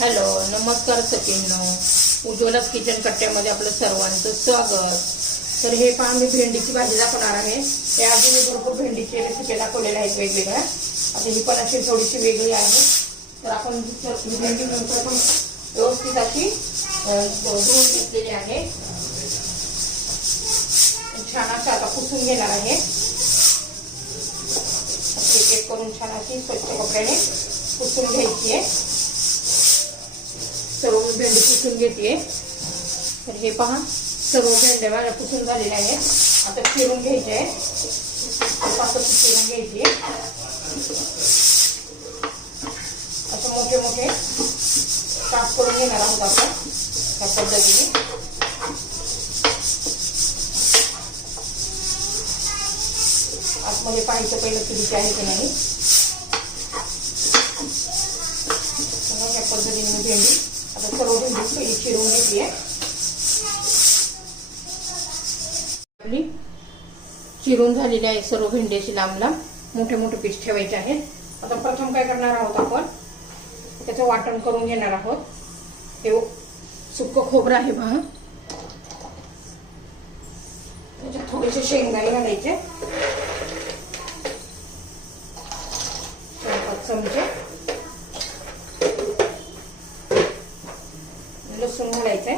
Hello नमस्कार Sachin उज्ज्वलाच kitchen कट्ट्यामध्ये आपलं सर्वांचं स्वागत. तर हे पहा मी भेंडीची भाजी दाखवणार आहे. हे अजून मी भरपूर भेंडीचे रेसिपी दाखवलेल्या आहेत वेगवेगळ्या. आता ही पण अशी थोडीशी वेगळी आहे. तर आपण भेंडी नंतर पण व्यवस्थित अशी धुवून घेतलेली आहे. छान असं आता पुसून घेणार आहे. एक एक करून छान अशी स्वच्छ कपड्याने पुसून घ्यायची आहे. सर्व मी भेंडी पुसून घेते तर हे पहा सर्व भेंड्या माझ्या पुसून झालेल्या आहेत. आता फिरून घ्यायचे आहे पातळ चिरून घ्यायची असं मोठे मोठे काप करून घेणार आहोत आपण ह्या पद्धतीने. आतमध्ये पाहायचं पहिलं कितीचे आहे की नाही. ह्या पद्धतीने भेंडी सर्व भेंडी पहिली चिरून घेतली आहे आपली चिरून झालेली आहे सर्व भेंडीची लांब लांब मोठे मोठे पीस ठेवायचे आहेत. आता प्रथम काय करणार आहोत आपण? त्याचं वाटण करून घेणार आहोत. हे सुक्क खोबरं आहे पहा त्याच्यात थोडेसे शेंगदाणे घालायचे. चमचे लसूण घालायचंय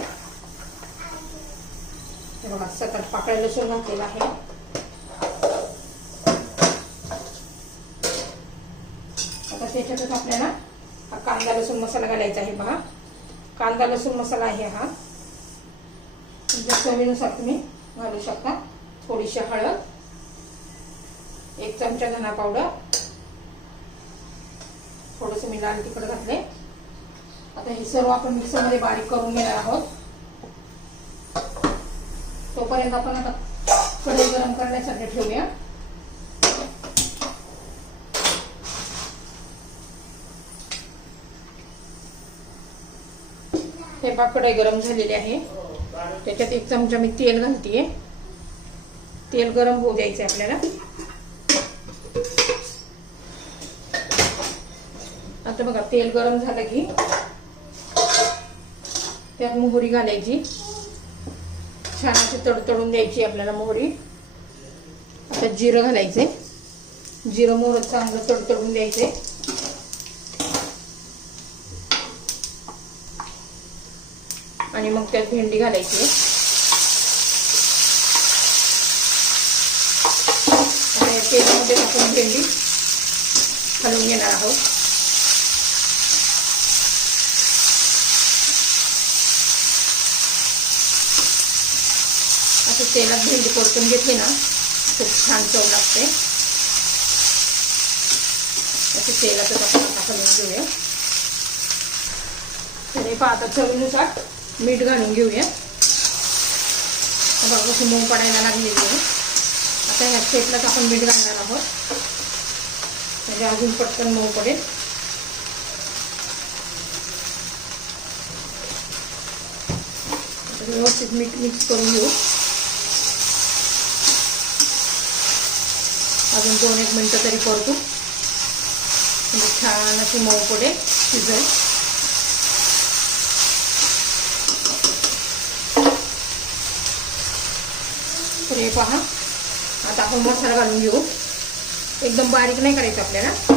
हे बघा सकट पाकळ्या लसूण घातलेला आहे. आता त्याच्यातच आपल्याला हा कांदा लसूण मसाला घालायचा आहे पहा कांदा लसूण मसाला आहे हा. तुमच्या चवीनुसार तुम्ही घालू शकता. थोडीशी हळद एक चमचा धना पावडर. थोडंसं मी लाल तिखट घातले आता हे सर्व आपण मिक्सरमध्ये बारीक करून घेणार आहोत. तोपर्यंत आपण आता कढई गरम करण्यासाठी ठेवूया. हे पा कढई गरम झालेली आहे. त्याच्यात एक चमचा मी तेल घालतीये. तेल गरम होऊ द्यायचं आपल्याला. आता बघा तेल गरम झालं की त्यात मोहरी घालायची. छान अशी तडतडून द्यायची आपल्याला मोहरी. आता जिरं घालायचे. जिरं मोहर चांगलं तडतडून द्यायचे. आणि मग त्यात भेंडी घालायची. तेलामध्ये आपण भेंडी घालून घेणार आहोत. असं तेलात भेंडी परतून घेतली ना खूप छान चव लागते. असं तेलातच आपण आता घेऊया. तर हे आता चवीनुसार मीठ घालून घेऊया. बघा कशी मऊ पडायला लागलेली आहे. आता ह्या स्टेपलाच आपण मीठ घालणार आहोत. म्हणजे अजून पटकन मऊ पडेल. व्यवस्थित मीठ मिक्स करून घेऊ. अजून दोन एक मिनटं तरी परतू. म्हणजे छान अशी मऊ पडेल शिजेल. तर हे पहा. आता आपण मसाला घालून घेऊ. एकदम बारीक नाही करायचं आपल्याला.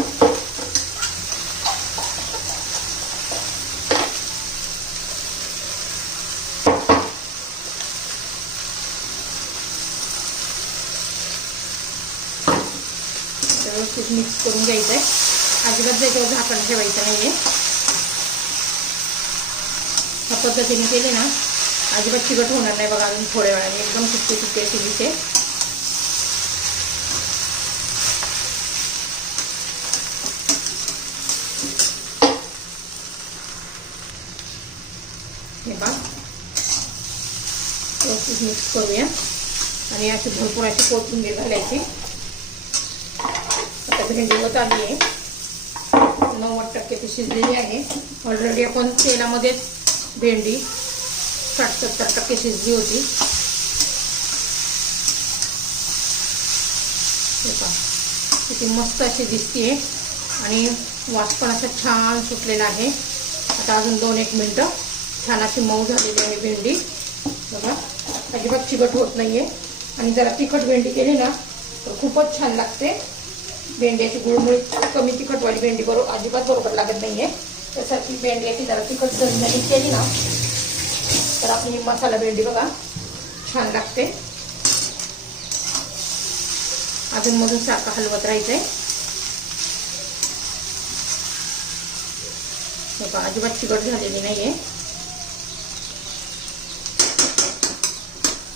व्यवस्थित मिक्स करून घ्यायचं आहे अजिबात त्याच्यावर झाकण ठेवायचं नाहीये ह्या पद्धतीने केली ना अजिबात चिकट होणार नाही बघा अजून थोड्या वेळाने एकदम सुट्टे सुट्टे असे दिसे हे बघ व्यवस्थित मिक्स करूया आणि अशी भरपूर अशी कोथिंबीर घालायची भाजी भेंडी आली आहे. नव्वद टक्के ती शिजलेली आहे. ऑलरेडी आपण तेलामध्ये भेंडी साठ सत्तर टक्के शिजली होती. किती मस्त अशी दिसते आणि वास पण असा छान सुटलेला आहे. आता अजून दोन एक मिनटं. छान अशी मऊ झालेली आहे भेंडी. बघा अजिबात चिकट होत नाहीये. आणि जरा तिखट भेंडी केली ना तर खूपच छान लागते. भेंड्याची गुळमुळ कमी तिखटवाली भेंडी बरोबर अजिबात बरोबर लागत नाही आहे त्यासाठी भेंड्याची जरा तिखट झणझणीत केली ना तर आपली मसाला भेंडी बघा छान लागते. अजून मधून सारखं हलवत राहायचंय. बघा अजिबात चिकट झालेली नाहीये.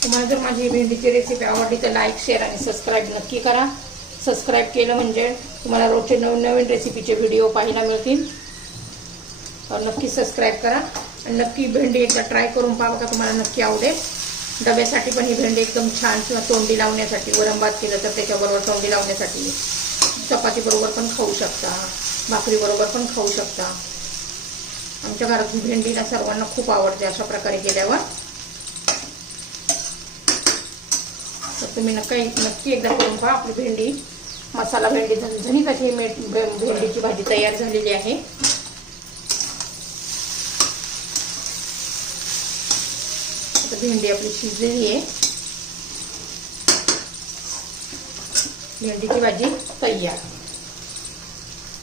तुम्हाला जर माझी भेंडीची रेसिपी आवडली तर लाईक शेअर आणि सबस्क्राईब नक्की करा. सबस्क्राईब केलं म्हणजे तुम्हाला रोजचे नवीन नवीन रेसिपीचे व्हिडिओ पाहायला मिळतील. तर नक्की सबस्क्राईब करा. आणि नक्की भेंडी एकदा ट्राय करून पहा का तुम्हाला नक्की आवडेल. डब्यासाठी पण ही भेंडी एकदम छान किंवा तोंडी लावण्यासाठी वरम भात केलं तर त्याच्याबरोबर तोंडी लावण्यासाठी चपातीबरोबर पण खाऊ शकता भाकरीबरोबर पण खाऊ शकता. आमच्या घरात भेंडीला सर्वांना खूप आवडते अशा प्रकारे केल्यावर. तर तुम्ही नक्की नक्की एकदा करून पहा आपली भेंडी. मसाला भेंडी झणझणीत अशी भेंडीची भाजी तयार झालेली आहे. भेंडी आपली शिजलेली आहे. भेंडीची भाजी तयार.